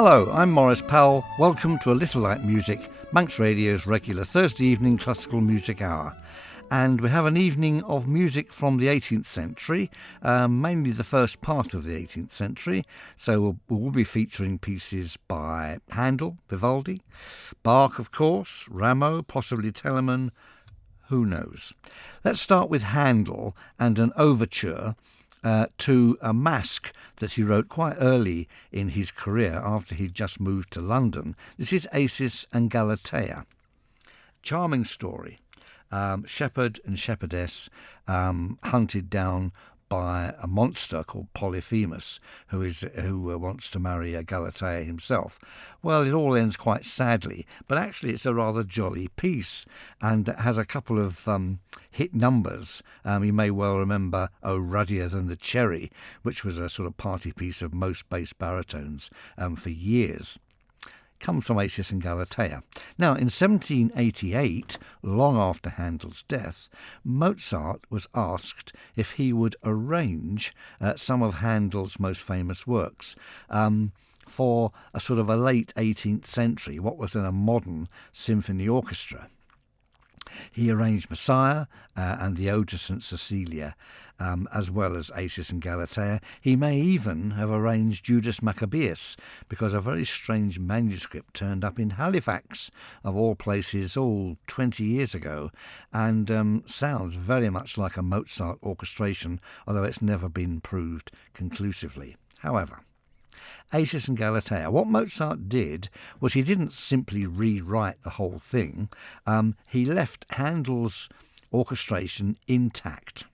Hello, I'm Maurice Powell. Welcome to A Little Light Music, Manx Radio's regular Thursday evening classical music hour. And we have an evening of music from the 18th century, mainly the first part of the 18th century. So we'll be featuring pieces by Handel, Vivaldi, Bach, of course, Rameau, possibly Telemann, who knows. Let's start with Handel and an overture to a masque that he wrote quite early in his career after he'd just moved to London. This is Acis and Galatea. Charming story. Shepherd and shepherdess hunted down by a monster called Polyphemus, who wants to marry Galatea himself. Well, it all ends quite sadly, but actually it's a rather jolly piece, and it has a couple of hit numbers. You may well remember "Oh, Ruddier Than the Cherry," which was a sort of party piece of most bass baritones for years. Comes from Acis and Galatea. Now, in 1788, long after Handel's death, Mozart was asked if he would arrange some of Handel's most famous works for a sort of a late 18th century, what was then a modern symphony orchestra. He arranged Messiah and the Ode to St. Cecilia, as well as Acis and Galatea. He may even have arranged Judas Maccabeus, because a very strange manuscript turned up in Halifax, of all places, 20 years ago, and sounds very much like a Mozart orchestration, although it's never been proved conclusively. However, Acis and Galatea. What Mozart did was he didn't simply rewrite the whole thing. He left Handel's orchestration intact.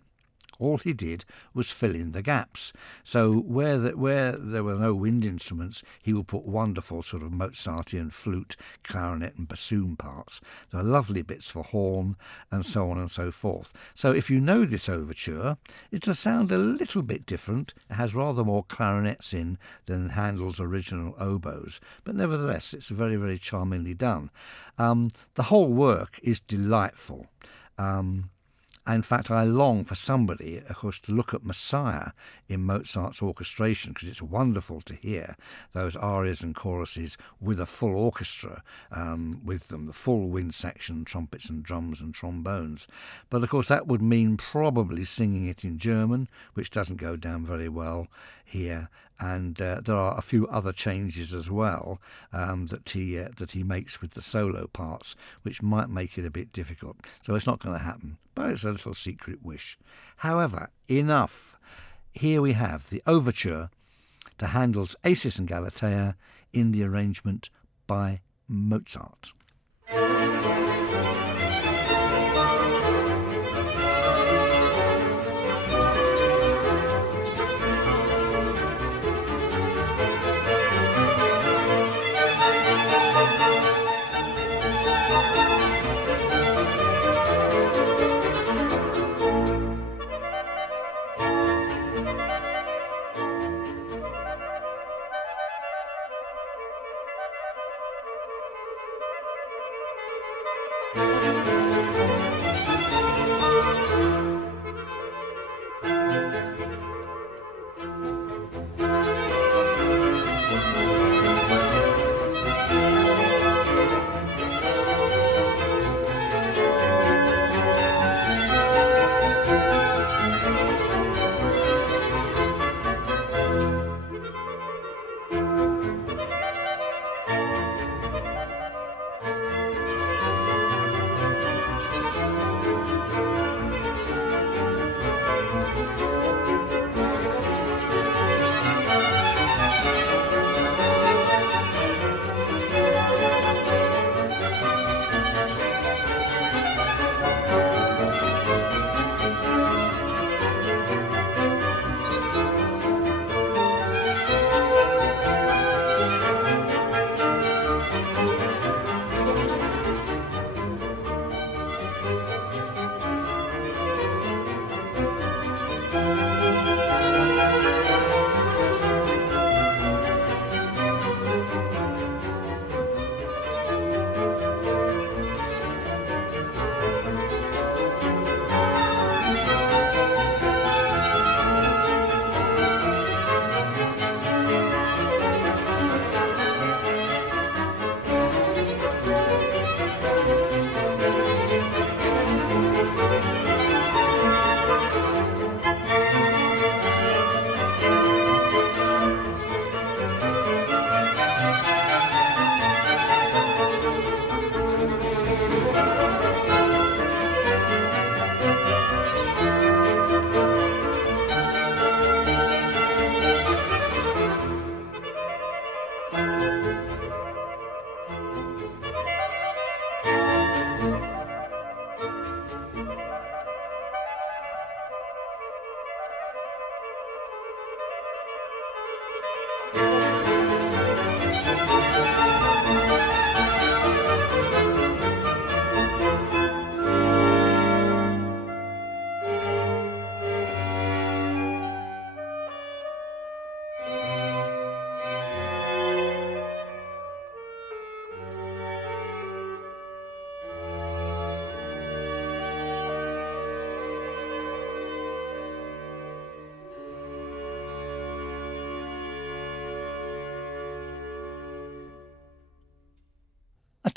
All he did was fill in the gaps. So where there were no wind instruments, he will put wonderful sort of Mozartian flute, clarinet and bassoon parts. There are lovely bits for horn and so on and so forth. So if you know this overture, it'll sound a little bit different. It has rather more clarinets in than Handel's original oboes, but nevertheless it's very, very charmingly done. The whole work is delightful. In fact, I long for somebody, of course, to look at Messiah in Mozart's orchestration, because it's wonderful to hear those arias and choruses with a full orchestra with them, the full wind section, trumpets and drums and trombones. But, of course, that would mean probably singing it in German, which doesn't go down very well here. And there are a few other changes as well that he makes with the solo parts, which might make it a bit difficult. So it's not going to happen, but it's a little secret wish. However, enough. Here we have the overture to Handel's Acis and Galatea in the arrangement by Mozart.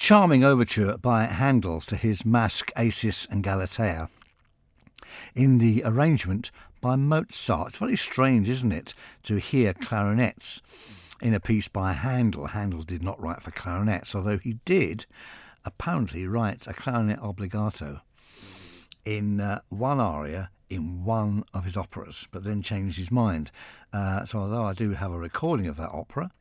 charming overture by Handel to his Masque, Acis and Galatea, in the arrangement by Mozart. It's very strange, isn't it, to hear clarinets in a piece by Handel. Handel did not write for clarinets, although he did apparently write a clarinet obbligato in one aria in one of his operas, but then changed his mind. So although I do have a recording of that opera,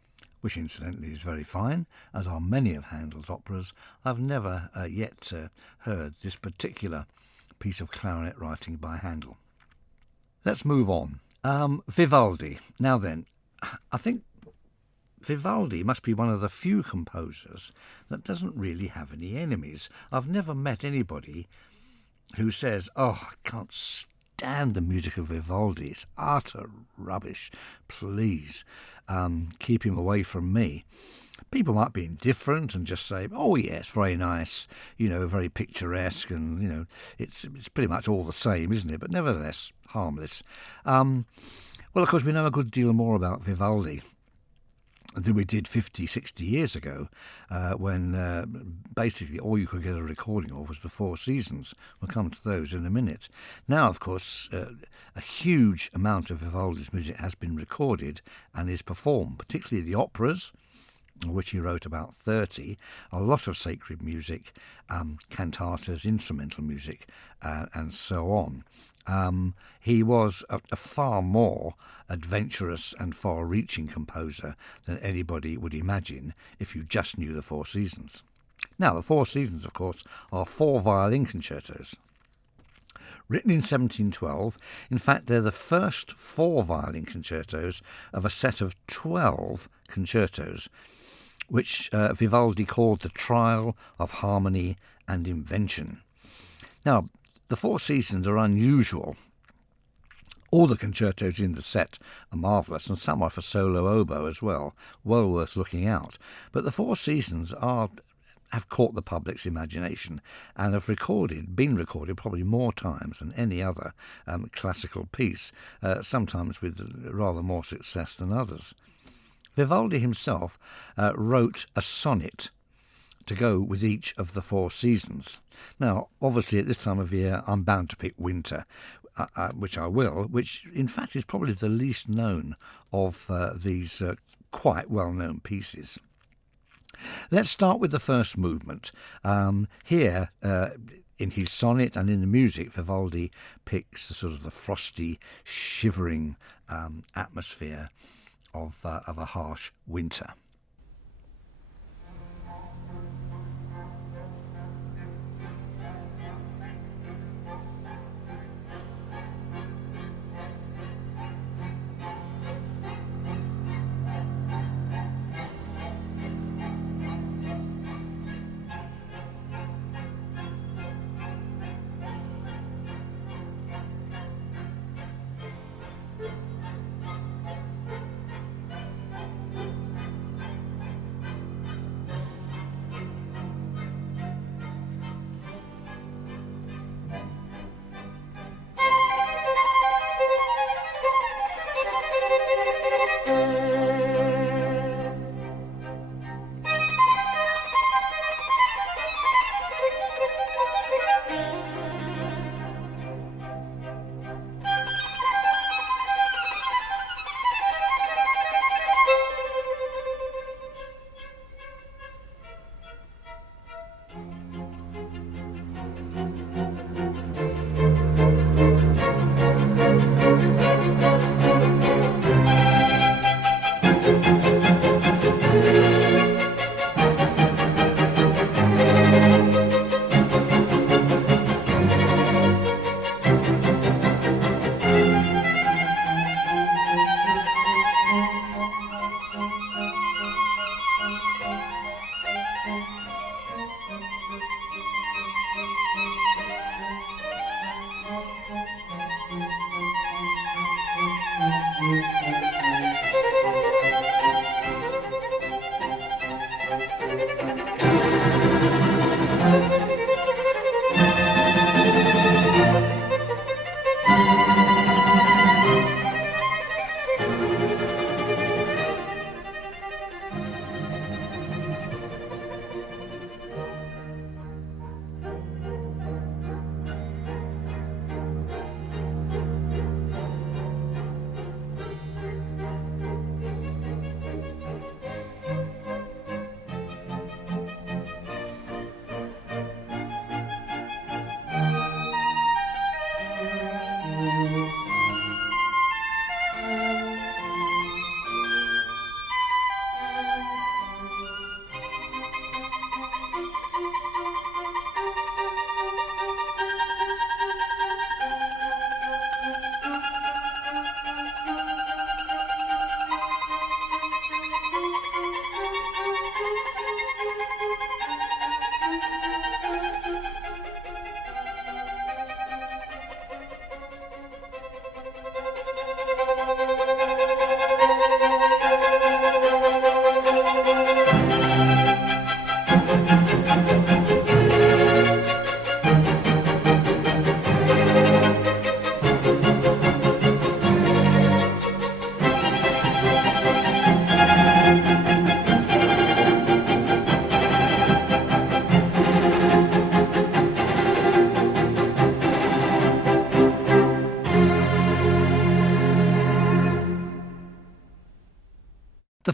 which incidentally is very fine, as are many of Handel's operas, I've never yet heard this particular piece of clarinet writing by Handel. Let's move on. Vivaldi. Now then, I think Vivaldi must be one of the few composers that doesn't really have any enemies. I've never met anybody who says, "Oh, I can't stand the music of Vivaldi. It's utter rubbish. Please, keep him away from me." People might be indifferent and just say, "Oh, yes, very nice, very picturesque, and, it's pretty much all the same, isn't it?" But nevertheless, harmless. Well, of course, we know a good deal more about Vivaldi than we did 50, 60 years ago, when basically all you could get a recording of was the Four Seasons. We'll come to those in a minute. Now, of course, a huge amount of Vivaldi's music has been recorded and is performed, particularly the operas, of which he wrote about 30, a lot of sacred music, cantatas, instrumental music, and so on. He was a far more adventurous and far-reaching composer than anybody would imagine if you just knew the Four Seasons. Now, the Four Seasons, of course, are 4 violin concertos. Written in 1712, in fact, they're the first 4 violin concertos of a set of 12 concertos, which Vivaldi called the Trial of Harmony and Invention. Now, the Four Seasons are unusual. All the concertos in the set are marvellous, and some are for solo oboe as well, well worth looking out. But the Four Seasons have caught the public's imagination and have been recorded probably more times than any other classical piece, sometimes with rather more success than others. Vivaldi himself wrote a sonnet to go with each of the Four Seasons. Now, obviously at this time of year I'm bound to pick winter, which I will, which in fact is probably the least known of these quite well-known pieces. Let's start with the first movement. Here, in his sonnet and in the music, Vivaldi picks the frosty, shivering atmosphere of a harsh winter.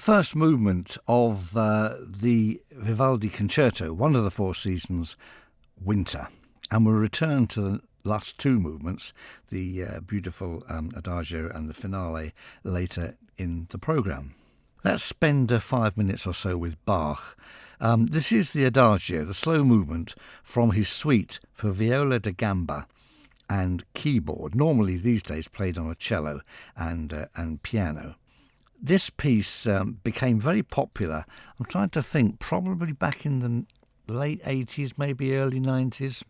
first movement of the Vivaldi concerto, one of the four seasons, Winter. And we'll return to the last two movements, the beautiful Adagio and the finale, later in the programme. Let's spend 5 minutes or so with Bach. This is the Adagio, the slow movement from his suite for viola da gamba and keyboard, normally these days played on a cello and piano. This piece became very popular, I'm trying to think, probably back in the late 80s, maybe early 90s,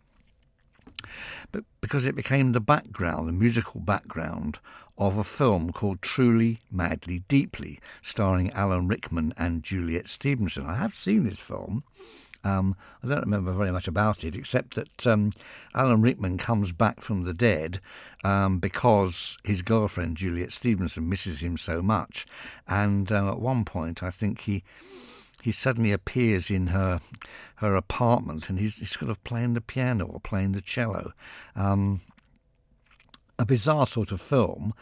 but because it became the background, the musical background of a film called Truly, Madly, Deeply, starring Alan Rickman and Juliet Stevenson. I have seen this film. I don't remember very much about it, except that Alan Rickman comes back from the dead because his girlfriend, Juliet Stevenson, misses him so much. And at one point, I think he suddenly appears in her apartment, and he's sort of playing the piano or playing the cello. A bizarre sort of film,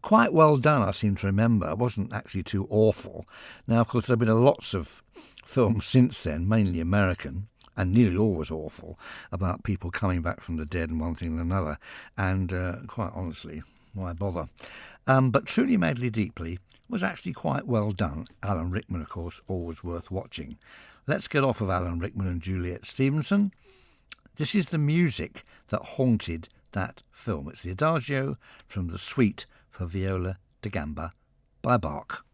quite well done, I seem to remember. It wasn't actually too awful. Now, of course, there have been lots of films since then, mainly American, and nearly always awful, about people coming back from the dead and one thing and another. And quite honestly, why bother? But Truly, Madly, Deeply was actually quite well done. Alan Rickman, of course, always worth watching. Let's get off of Alan Rickman and Juliet Stevenson. This is the music that haunted that film. It's the Adagio from the suite for viola da gamba by Bach.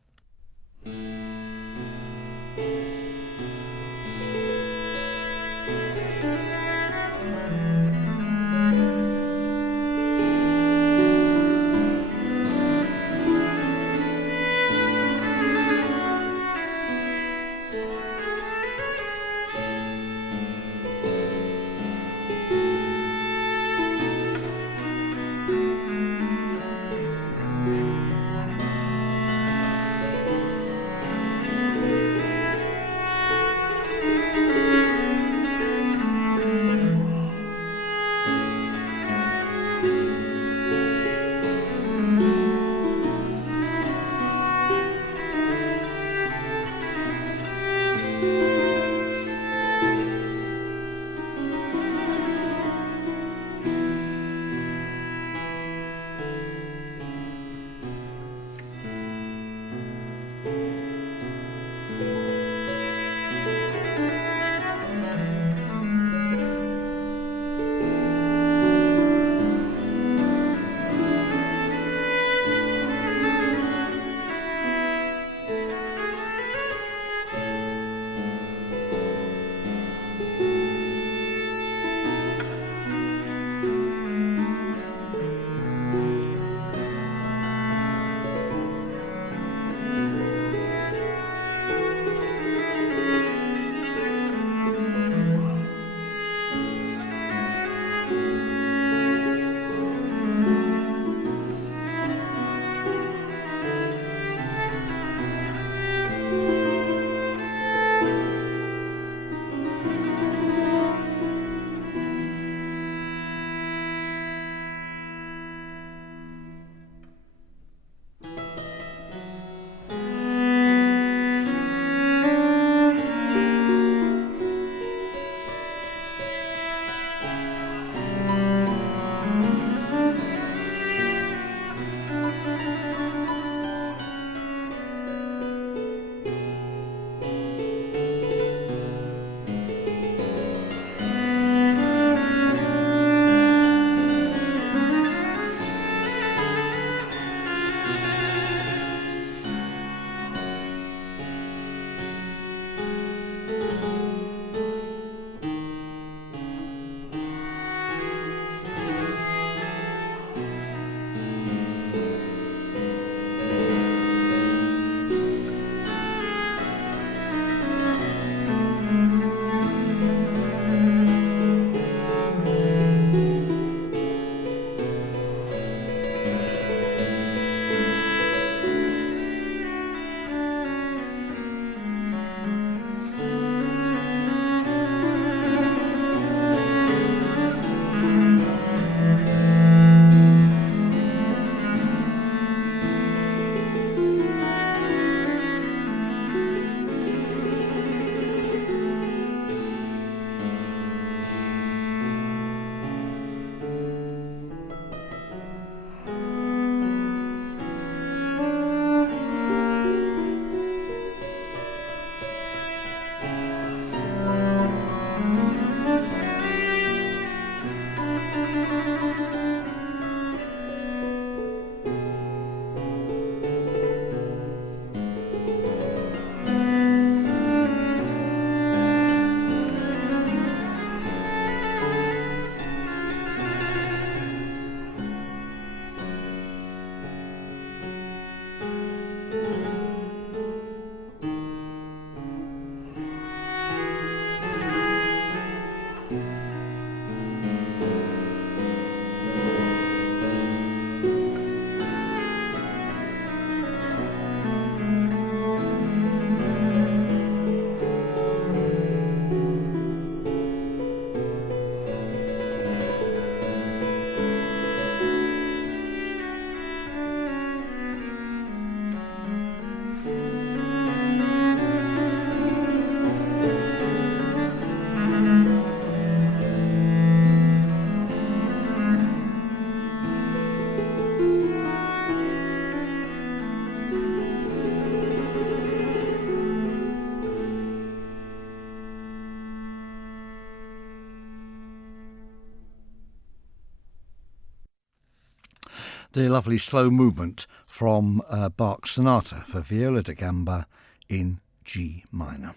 the lovely slow movement from Bach's Sonata for viola da gamba in G minor.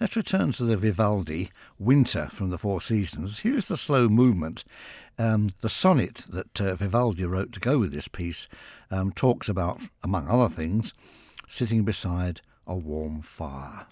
Let's return to the Vivaldi Winter from the Four Seasons. Here's the slow movement. The sonnet that Vivaldi wrote to go with this piece talks about, among other things, sitting beside a warm fire.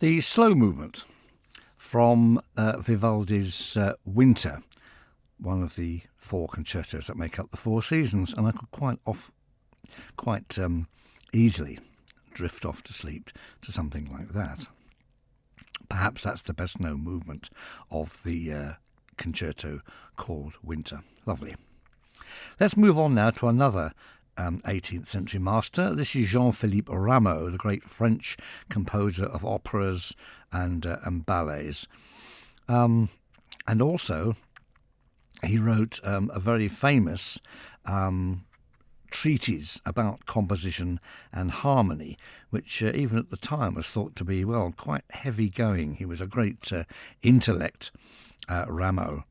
The slow movement from Vivaldi's Winter, one of the four concertos that make up the Four Seasons, and I could quite easily drift off to sleep to something like that. Perhaps that's the best known movement of the concerto called Winter. Lovely. Let's move on now to another 18th century master. This is Jean-Philippe Rameau, the great French composer of operas and ballets. And also, he wrote a very famous treatise about composition and harmony, which even at the time was thought to be, well, quite heavy going. He was a great intellect, Rameau.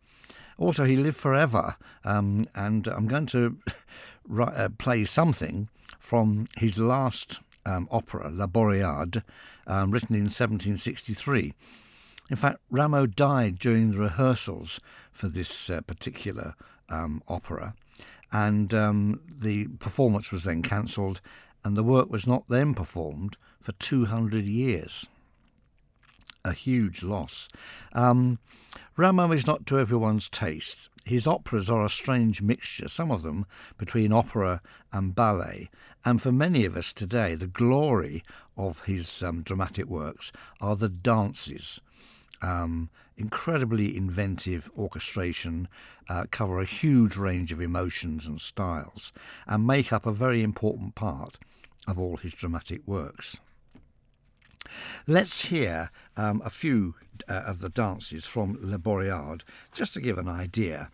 Also, he lived forever, and I'm going to play something from his last opera, La Boreade, written in 1763. In fact, Rameau died during the rehearsals for this particular opera, and the performance was then cancelled, and the work was not then performed for 200 years. A huge loss. Rameau is not to everyone's taste. His operas are a strange mixture, some of them between opera and ballet, and for many of us today, the glory of his dramatic works are the dances. Incredibly inventive orchestration, cover a huge range of emotions and styles, and make up a very important part of all his dramatic works. Let's hear a few of the dances from La Boreade, just to give an idea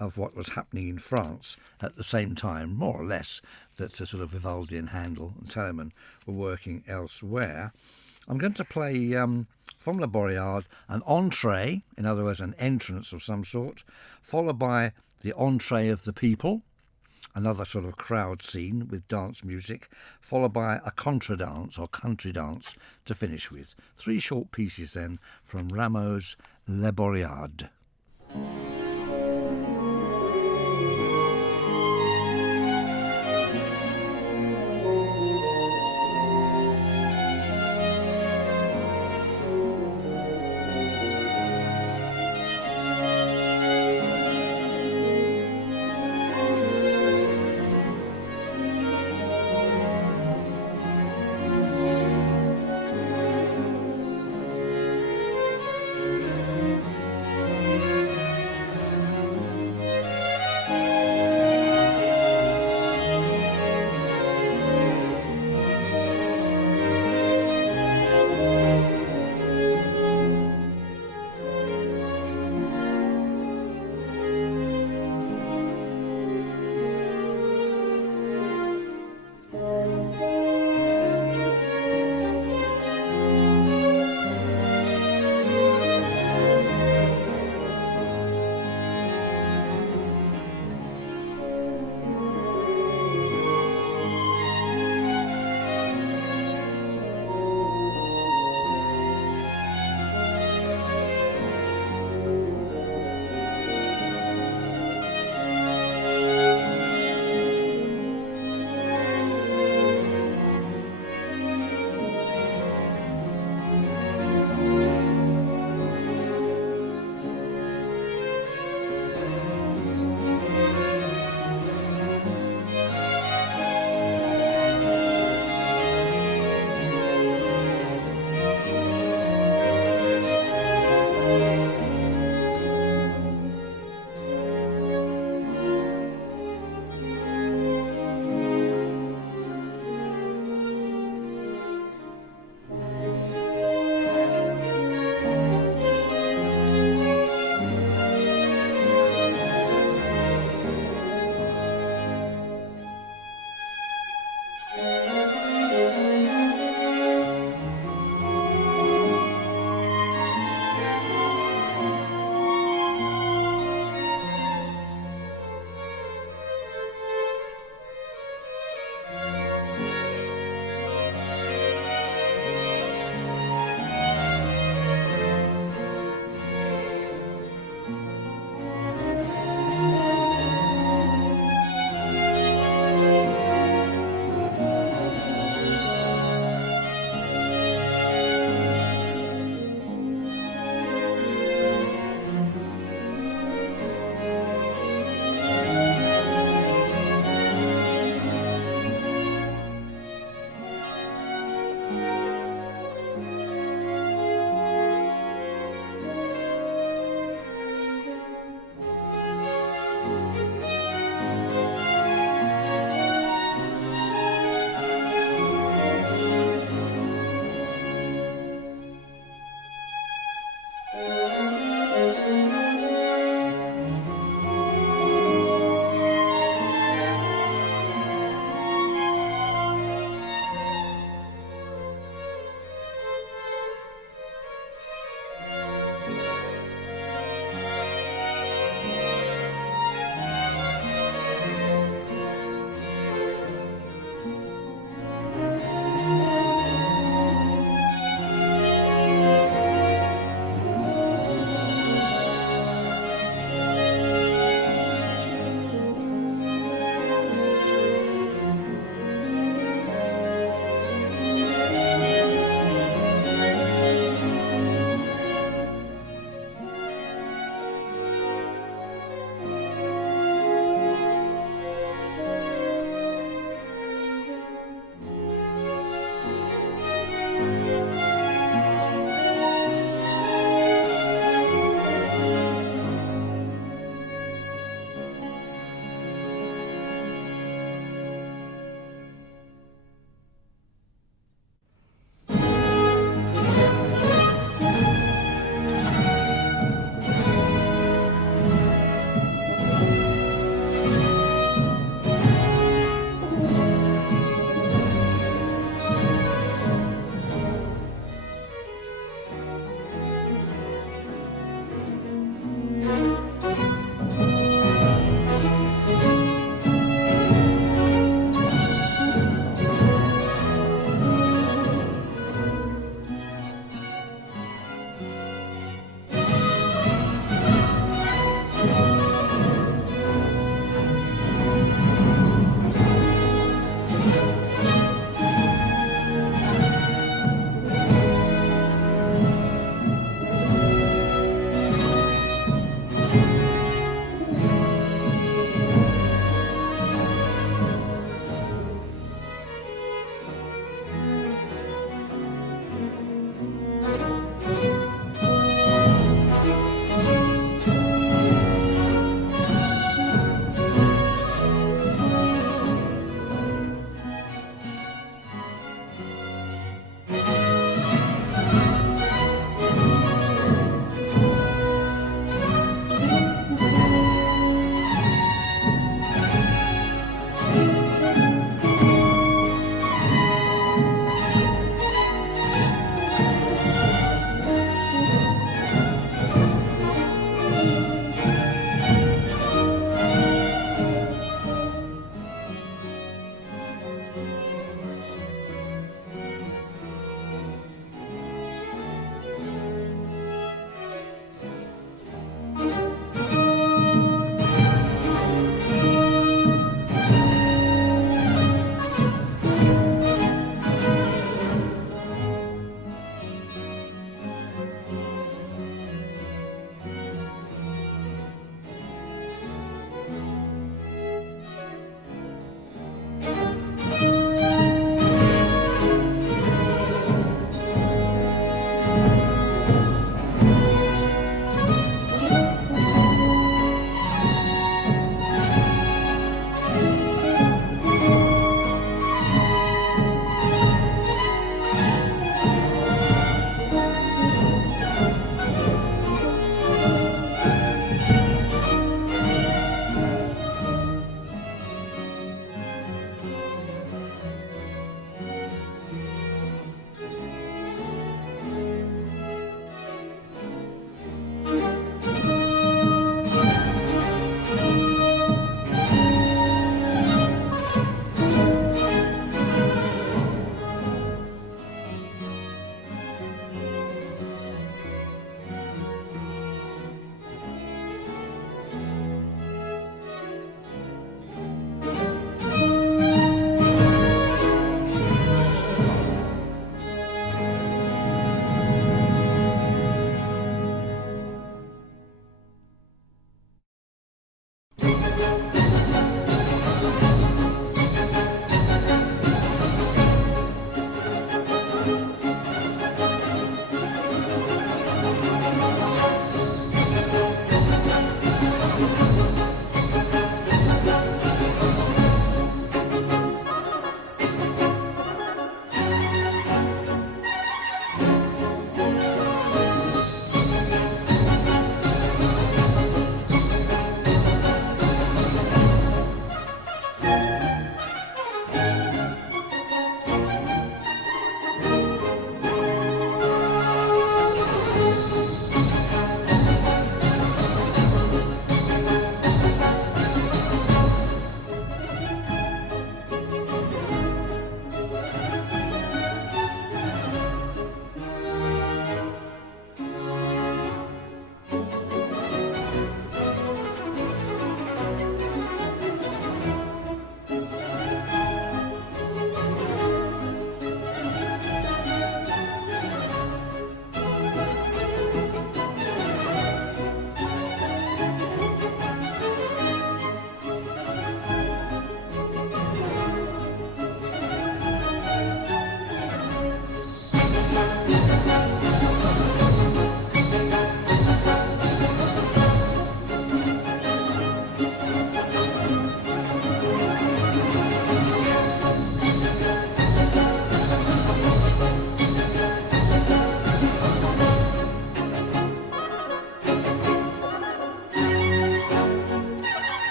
of what was happening in France at the same time, more or less, that sort of Vivaldi and Handel and Telemann were working elsewhere. I'm going to play from La Boreade an entrée, in other words, an entrance of some sort, followed by the entrée of the people, another sort of crowd scene with dance music, followed by a contradance or country dance to finish with. 3 short pieces then from Rameau's Les Boreades.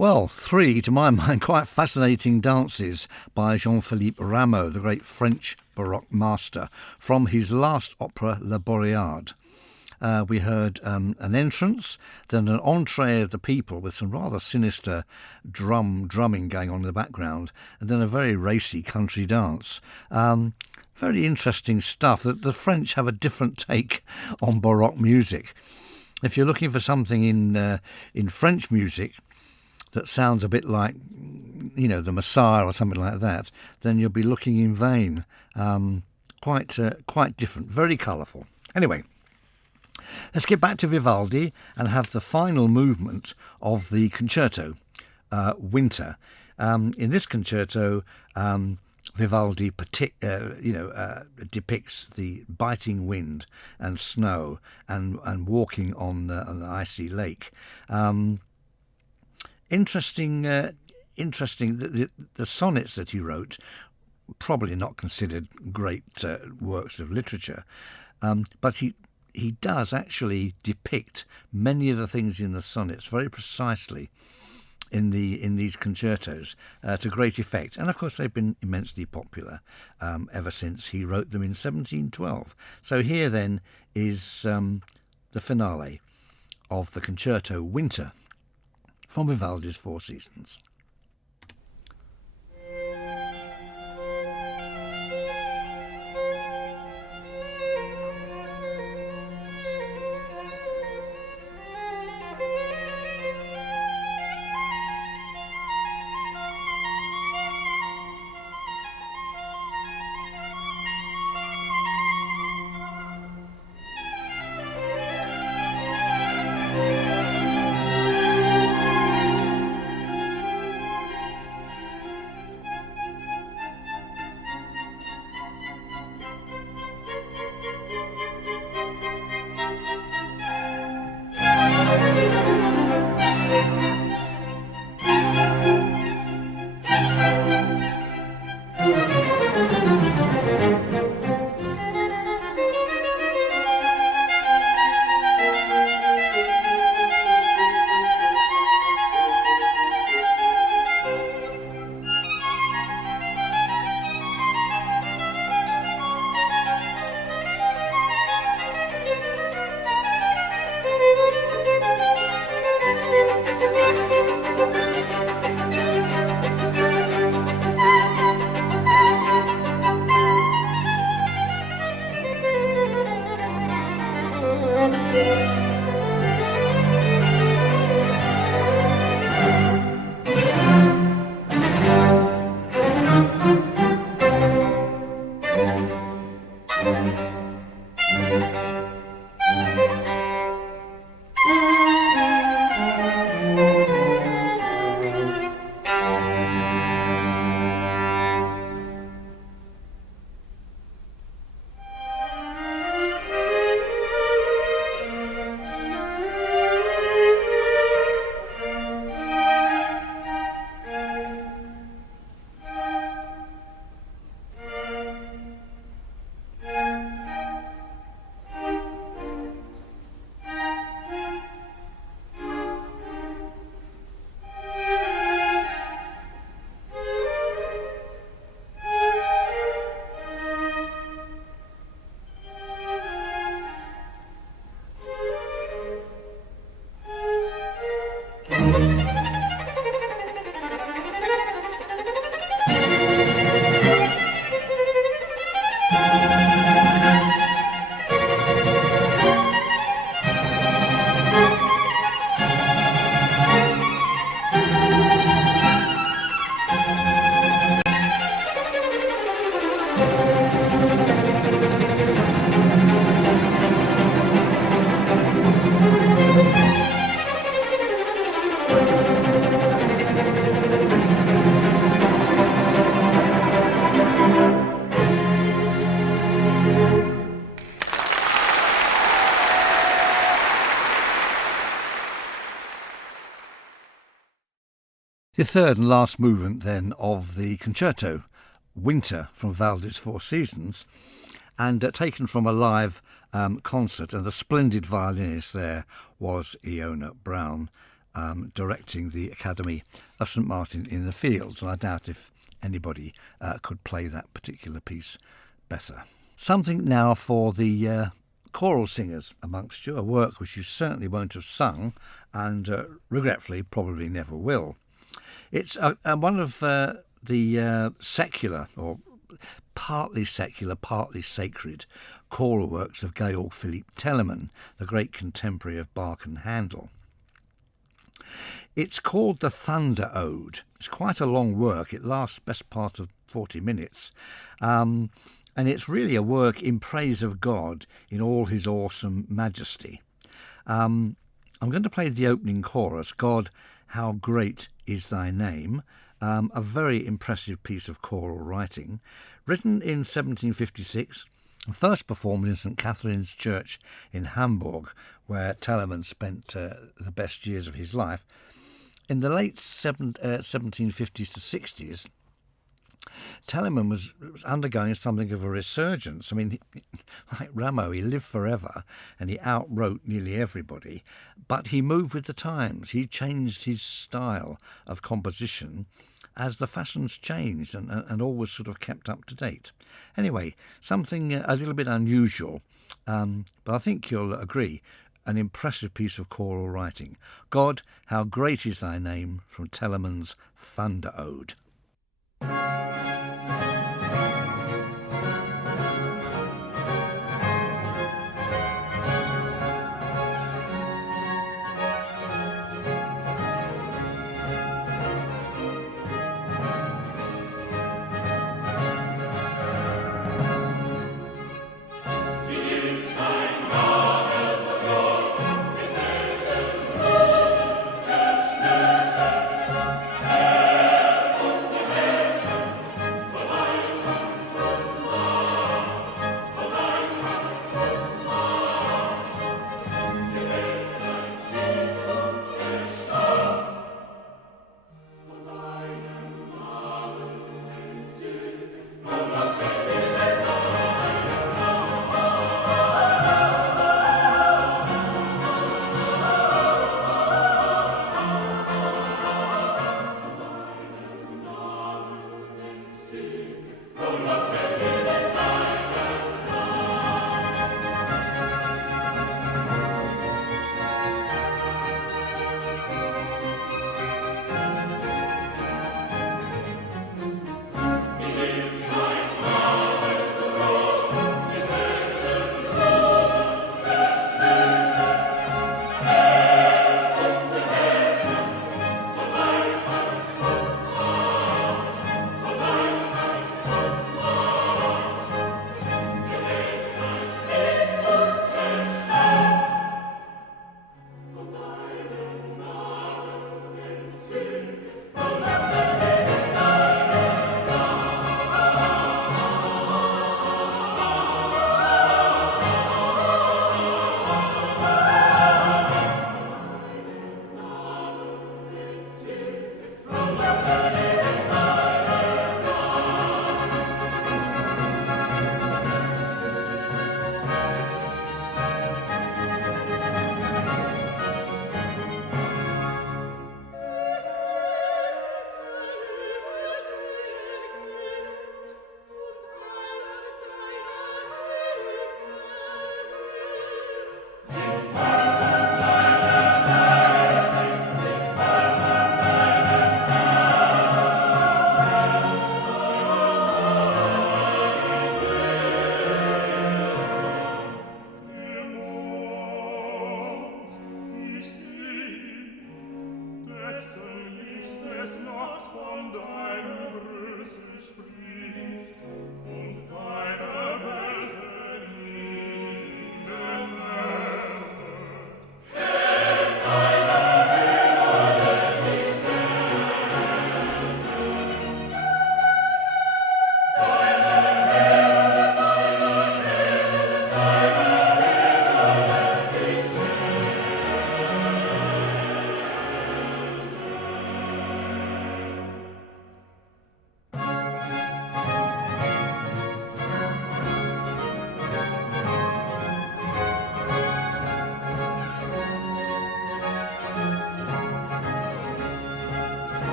Well, three, to my mind, quite fascinating dances by Jean-Philippe Rameau, the great French Baroque master, from his last opera, La Boreade. We heard an entrance, then an entree of the people with some rather sinister drumming going on in the background, and then a very racy country dance. Very interesting stuff. The French have a different take on Baroque music. If you're looking for something in French music that sounds a bit like, the Messiah or something like that, then you'll be looking in vain. Quite different, very colourful. Anyway, let's get back to Vivaldi and have the final movement of the concerto, Winter. In this concerto, Vivaldi depicts the biting wind and snow and walking on the icy lake. Interesting. The sonnets that he wrote, probably not considered great works of literature, but he does actually depict many of the things in the sonnets very precisely in these concertos to great effect. And of course they've been immensely popular ever since he wrote them in 1712. So here then is the finale of the concerto Winter from Vivaldi's Four Seasons. The third and last movement then of the concerto, Winter from Vivaldi's Four Seasons, and taken from a live concert, and the splendid violinist there was Iona Brown. directing the Academy of St Martin in the Fields, and I doubt if anybody could play that particular piece better. Something now for the choral singers amongst you, a work which you certainly won't have sung and regretfully probably never will. It's one of the secular or partly secular, partly sacred choral works of Georg Philipp Telemann, the great contemporary of Bach and Handel. It's called the Thunder Ode. It's quite a long work. It lasts best part of 40 minutes. And it's really a work in praise of God in all his awesome majesty. I'm going to play the opening chorus, God, how great is thy name, a very impressive piece of choral writing, written in 1756, and first performed in St Catherine's Church in Hamburg, where Telemann spent the best years of his life. In the late 1750s to 60s, Telemann was undergoing something of a resurgence. I mean, like Rameau, he lived forever and he outwrote nearly everybody, but he moved with the times. He changed his style of composition as the fashions changed and always sort of kept up to date. Anyway, something a little bit unusual, but I think you'll agree, an impressive piece of choral writing. God, how great is thy name, from Telemann's Thunder Ode. Uns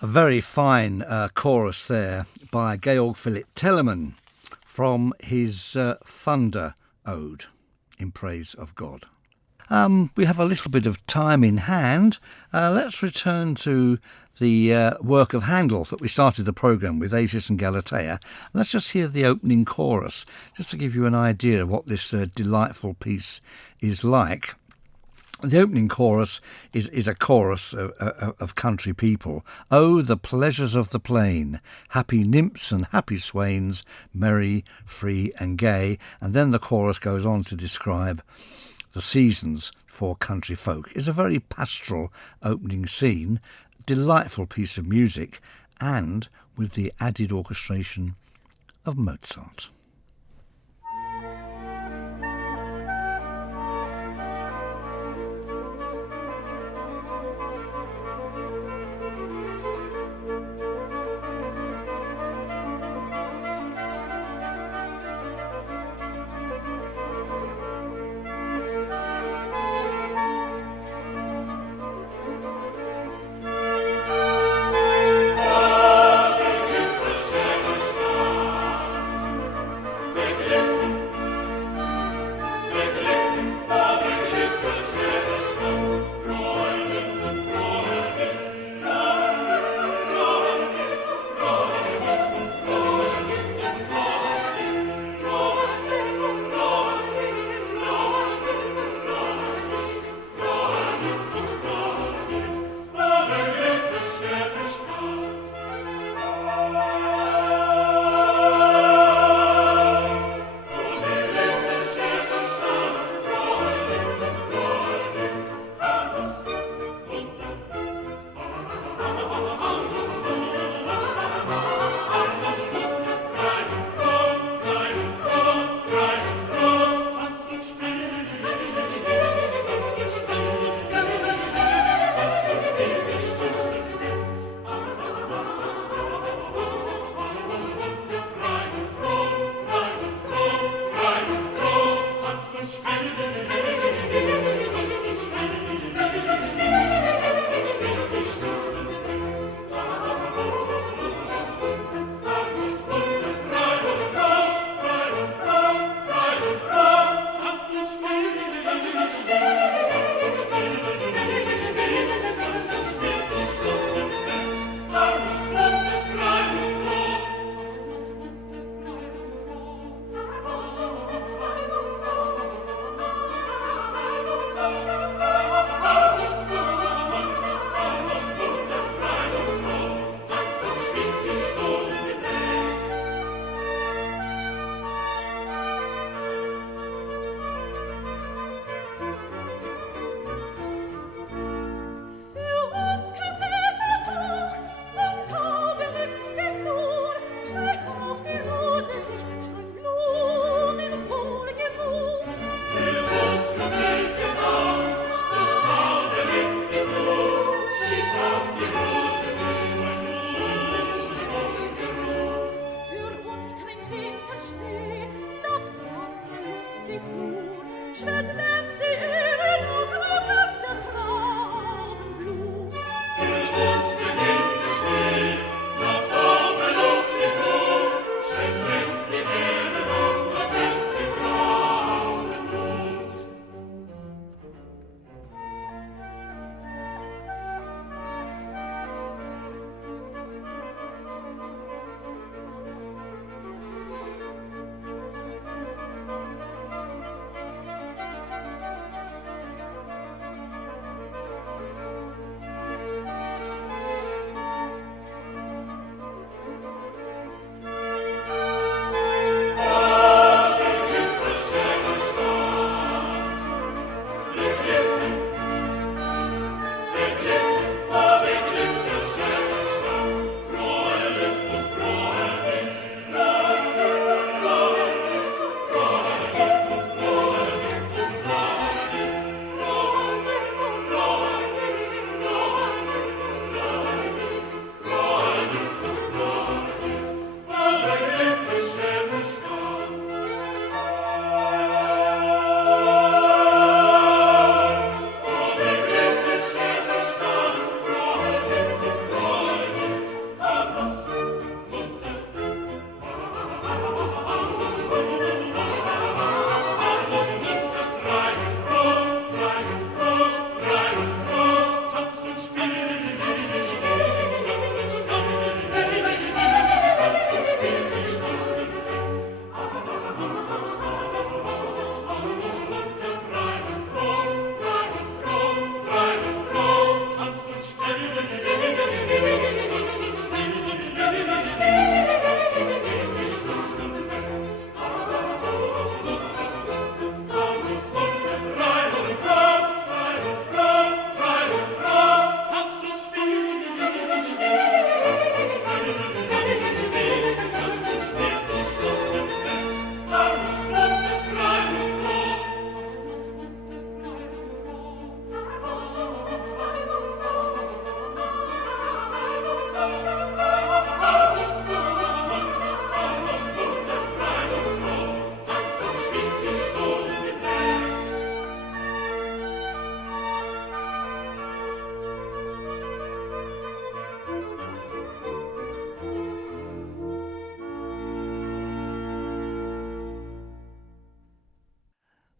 A very fine chorus there by Georg Philipp Telemann from his Thunder Ode in Praise of God. We have a little bit of time in hand. Let's return to the work of Handel that we started the programme with, Acis and Galatea. Let's just hear the opening chorus, just to give you an idea of what this delightful piece is like. The opening chorus is a chorus of country people. Oh, the pleasures of the plain, happy nymphs and happy swains, merry, free and gay. And then the chorus goes on to describe the seasons for country folk. It's a very pastoral opening scene, delightful piece of music, and with the added orchestration of Mozart.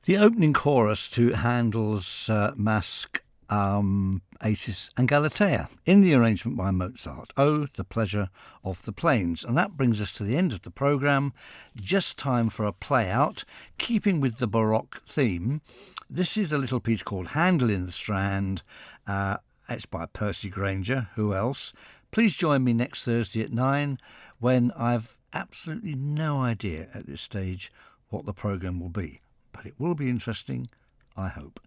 The opening chorus to Handel's Masque, Acis and Galatea, in the arrangement by Mozart. Oh, the pleasure of the plains. And that brings us to the end of the programme. Just time for a play out, keeping with the Baroque theme. This is a little piece called Handel in the Strand. It's by Percy Granger. Who else? Please join me next Thursday at 9, when I've absolutely no idea at this stage what the programme will be. But it will be interesting, I hope.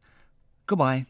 Goodbye.